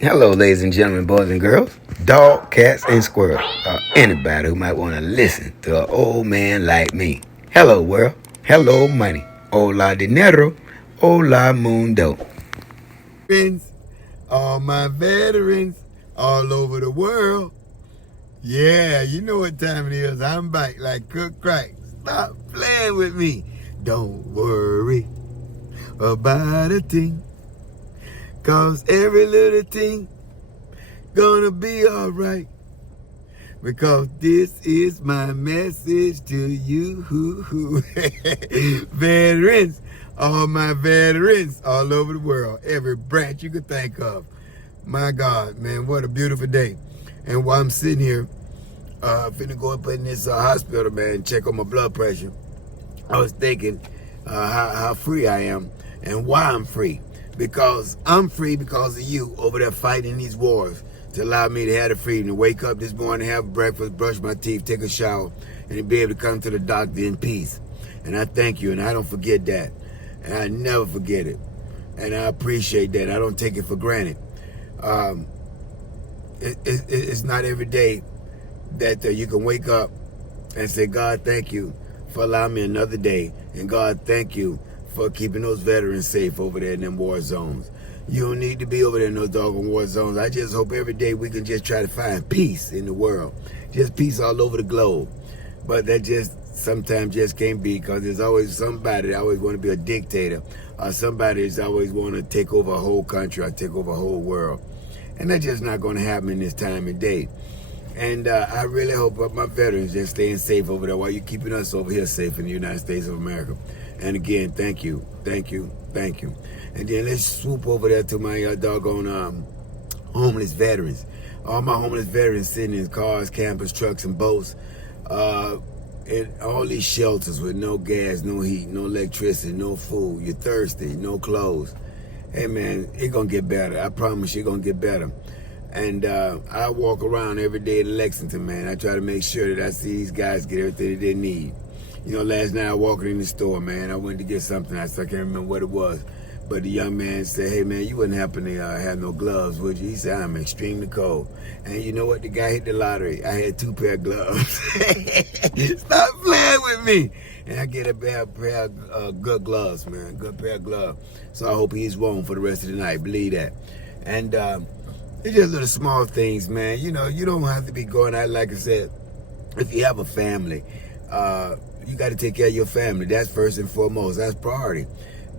Hello, ladies and gentlemen, boys and girls, dog, cats, and squirrels, or anybody who might want to listen to an old man like me. Hello, world. Hello, money. Hola, dinero. Hola, mundo. Friends, all my veterans all over the world. Yeah, you know what time it is. I'm back like cook crack. Stop playing with me. Don't worry about a thing, 'cause every little thing gonna be alright. Because this is my message to you, veterans, all my veterans all over the world, every branch you could think of. My God, man, what a beautiful day. And while I'm sitting here, finna go up in this hospital, man, check on my blood pressure, I was thinking how free I am and why I'm free. Because I'm free because of you over there fighting these wars, to allow me to have the freedom to wake up this morning, have breakfast, brush my teeth, take a shower, and to be able to come to the doctor in peace. And I thank you, and I don't forget that. And I never forget it. And I appreciate that. I don't take it for granted. It's not every day that you can wake up and say, God, thank you for allowing me another day. And God, thank you for keeping those veterans safe over there in them war zones. You don't need to be over there in those doggone war zones. I just hope every day we can just try to find peace in the world. Just peace all over the globe. But that just sometimes just can't be, because there's always somebody that always want to be a dictator, or somebody that's always want to take over a whole country or take over a whole world. And that's just not going to happen in this time and day. And I really hope my veterans just staying safe over there while you're keeping us over here safe in the United States of America. And again, thank you, thank you, thank you. And then let's swoop over there to my doggone homeless veterans. All my homeless veterans sitting in cars, campers, trucks, and boats. In all these shelters with no gas, no heat, no electricity, no food. You're thirsty, no clothes. Hey man, it's gonna get better. I promise you, it's gonna get better. And I walk around every day in Lexington, man. I try to make sure that I see these guys get everything that they need. You know, last night I walked in the store, man. I went to get something. I can't remember what it was. But the young man said, hey, man, you wouldn't happen to have no gloves, would you? He said, I'm extremely cold. And you know what? The guy hit the lottery. I had 2 pair of gloves. Stop playing with me. And I get a pair of good gloves, man. Good pair of gloves. So I hope he's warm for the rest of the night. Believe that. And it's just little small things, man. You know, you don't have to be going out, like I said. If you have a family, you got to take care of your family. That's first and foremost. That's priority.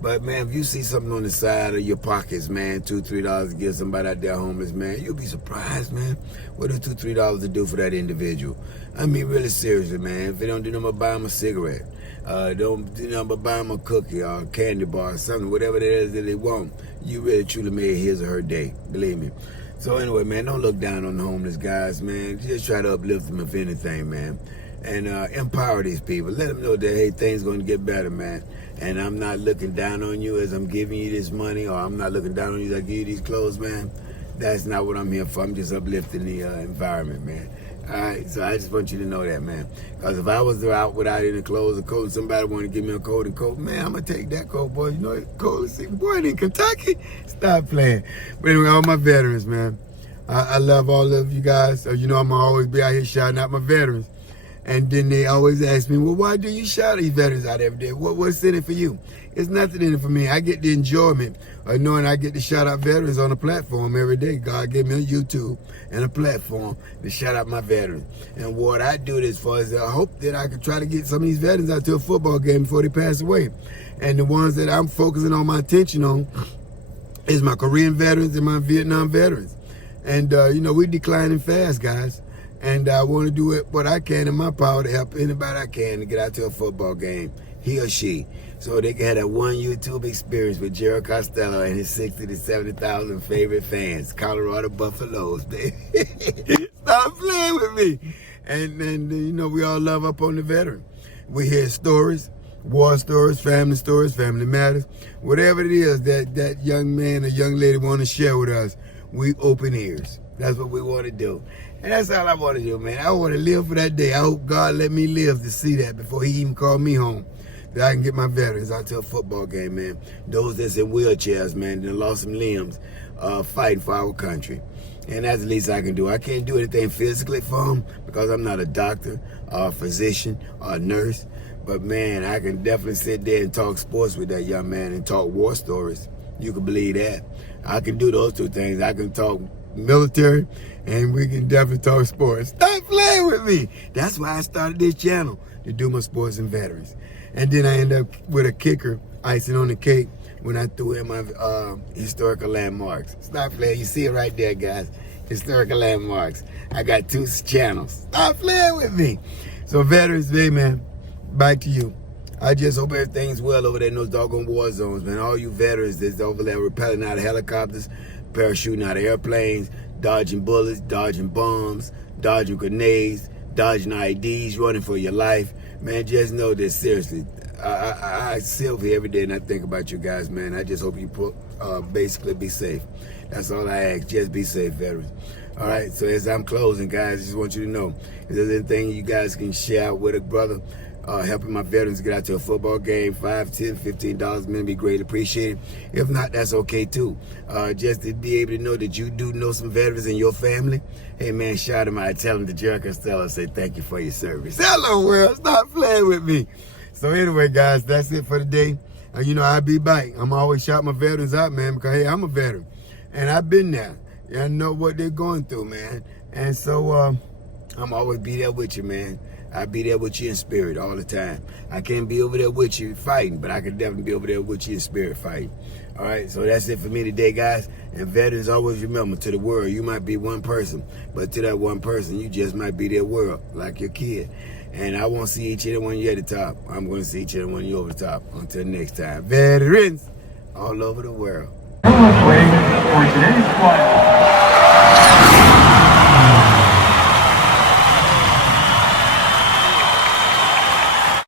But, man, if you see something on the side of your pockets, man, $2, $3 to give somebody out there homeless, man, you'll be surprised, man. What is $2, $3 to do for that individual? I mean, really seriously, man. If they don't do nothing but buy them a cigarette, don't do nothing but buy them a cookie or a candy bar or something, whatever it is that they want, you really truly made his or her day, believe me. So anyway, man, don't look down on the homeless guys, man. Just try to uplift them, if anything, man. And empower these people. Let them know that, hey, things going to get better, man. And I'm not looking down on you as I'm giving you this money, or I'm not looking down on you as I give you these clothes, man. That's not what I'm here for. I'm just uplifting the environment, man. All right, so I just want you to know that, man. Because if I was out without any clothes or coat, and somebody wanted to give me a coat and coat, man, I'm going to take that coat, boy. You know, coat, boy, in Kentucky, stop playing. But anyway, all my veterans, man. I love all of you guys. You know, I'm going to always be out here shouting out my veterans. And then they always ask me, well, why do you shout these veterans out every day? What's in it for you? It's nothing in it for me. I get the enjoyment of knowing I get to shout out veterans on a platform every day. God gave me a YouTube and a platform to shout out my veterans. And what I do this for is I hope that I can try to get some of these veterans out to a football game before they pass away. And the ones that I'm focusing on my attention on is my Korean veterans and my Vietnam veterans. And, you know, we're declining fast, guys. And I want to do what I can in my power to help anybody I can to get out to a football game, he or she, so they can have that one YouTube experience with Gerald Costello and his 60 to 70,000 favorite fans, Colorado Buffaloes, baby. Stop playing with me. And you know, we all love up on the veteran. We hear stories, war stories, family matters, whatever it is that young man or young lady want to share with us, we open ears. That's what we want to do. And that's all I want to do, man. I want to live for that day. I hope God let me live to see that before he even called me home, that I can get my veterans out to a football game, man. Those that's in wheelchairs, man, that lost some limbs. fighting for our country. And that's the least I can do. I can't do anything physically for them because I'm not a doctor or a physician or a nurse. But man, I can definitely sit there and talk sports with that young man and talk war stories. You can believe that. I can do those two things. I can talk military and we can definitely talk sports. Stop playing with me. That's why I started this channel, to do my sports and veterans. And then I end up with a kicker, icing on the cake, when I threw in my historical landmarks. Stop playing. You see it right there, guys. Historical landmarks. I got 2 channels. Stop playing with me. So Veterans Day, man, back to you. I just hope everything's well over there in those doggone war zones, man. All you veterans that's over there rappelling out of helicopters, parachuting out of airplanes, dodging bullets, dodging bombs, dodging grenades, dodging IEDs, running for your life. Man, just know this, seriously. I sit over here every day and I think about you guys, man. I just hope you basically be safe. That's all I ask. Just be safe, veterans. All right, so as I'm closing, guys, I just want you to know, if there's anything you guys can share out with a brother, helping my veterans get out to a football game, $5, $10, $15, man, be greatly appreciated. If not, that's okay too. Just to be able to know that you do know some veterans in your family, hey man, shout them out, tell them to Jerry Costello, say thank you for your service. Hello world, stop playing with me. So anyway, guys, that's it for today. You know, I'll be back. I'm always shouting my veterans out, man, because hey, I'm a veteran and I've been there. I know what they're going through, man. And so I'm always be there with you, man. I'll be there with you in spirit all the time. I can't be over there with you fighting, but I can definitely be over there with you in spirit fighting. All right, so that's it for me today, guys. And veterans, always remember, to the world, you might be one person, but to that one person, you just might be their world, like your kid. And I won't see each and every one of you at the top. I'm going to see each and every one of you over the top. Until next time, veterans all over the world. For today's flight.